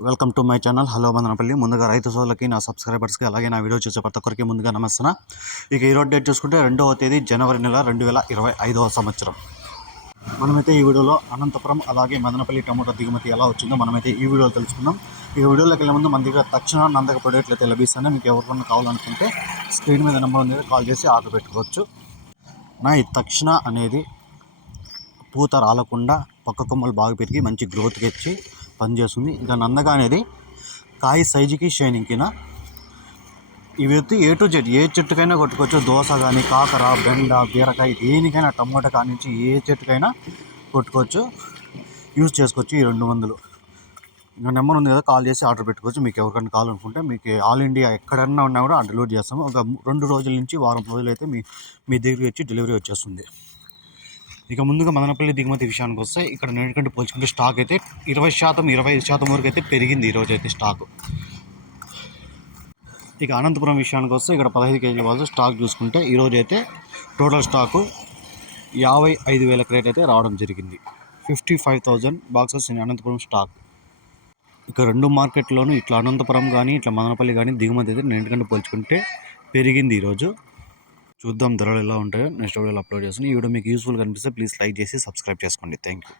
Welcome to my channel. Hello Madanapalle. ముందుగా రైతు సోదరులకి నా సబ్స్క్రైబర్స్కి అలాగే నా వీడియో చూసే ప్రతి ఒక్కరికి ముందుగా నమస్తున్నా ఇక ఈరోజు డేట్ చూసుకుంటే రెండవ తేదీ జనవరి నెల రెండు వేల ఇరవై ఐదవ సంవత్సరం. మనమైతే ఈ వీడియోలో అనంతపురం అలాగే మదనపల్లి టమోటా దిగుమతి ఎలా వచ్చిందో మనమైతే ఈ వీడియోలో తెలుసుకుందాం. ఈ వీడియోలోకి వెళ్ళే ముందు మన దగ్గర తక్షణ నందక ప్రొడక్ట్లు అయితే లభిస్తాను మీకు ఎవరికన్నా కావాలనుకుంటే స్క్రీన్ మీద నెంబర్ ఉంది కాల్ చేసి ఆర్డర్ పెట్టుకోవచ్చు. నా ఈ తక్షణ అనేది పూత రాలకుండా పక్క కొమ్మలు బాగా పెరిగి మంచి గ్రోత్కి ఇచ్చి పనిచేస్తుంది. ఇంకా నందగా అనేది కాయ సైజుకి షైనింగ్కి ఇవి వచ్చి ఏ టు జెడ్ ఏ చెట్టుకైనా కొట్టుకోవచ్చు. దోశ కానీ కాకర బెండ బీరకాయ దేనికైనా టమోటా కానించి ఏ చెట్టుకైనా కొట్టుకోవచ్చు. యూజ్ చేసుకోవచ్చు ఈ రెండు మందులు. ఇంకా నెంబర్ ఉంది కదా కాల్ చేసి ఆర్డర్ పెట్టుకోవచ్చు. మీకు ఎవరికైనా కావాలనుకుంటే మీకు ఆల్ ఇండియా ఎక్కడన్నా ఉన్నా కూడా డెలివరీ చేస్తాము. ఒక రెండు రోజుల నుంచి వారం రోజులు అయితే మీ మీ దగ్గరికి వచ్చి డెలివరీ వచ్చేస్తుంది. ఇక ముందుగా మదనపల్లి దిగుమతి విషయానికి వస్తే ఇక్కడ నేటికంటే పోల్చుకుంటే స్టాక్ అయితే ఇరవై శాతం ఇరవై ఐదు శాతం వరకు అయితే పెరిగింది ఈరోజు అయితే స్టాక్ ఇక అనంతపురం విషయానికి వస్తే ఇక్కడ పదహైదు కేజీల వాళ్ళు స్టాక్ చూసుకుంటే ఈరోజు అయితే టోటల్ స్టాకు యాభై ఐదు వేల క్రేట్ అయితే రావడం జరిగింది. Fifty five thousand boxes in Anantapur stock ఇక రెండు మార్కెట్లోనూ ఇట్లా అనంతపురం కానీ ఇట్లా మదనపల్లి కానీ దిగుమతి అయితే నేటికంటే పోల్చుకుంటే పెరిగింది ఈరోజు. చూద్దాం ధరలు ఎలా ఉంటాయో నెక్స్ట్ వీడియోలో అప్లోడ్ చేస్తాను. ఈ వీడియో మీకు యూస్ఫుల్ కనిపిస్తే ప్లీజ్ లైక్ చేసి సబ్స్క్రైబ్ చేసుకోండి. Thank you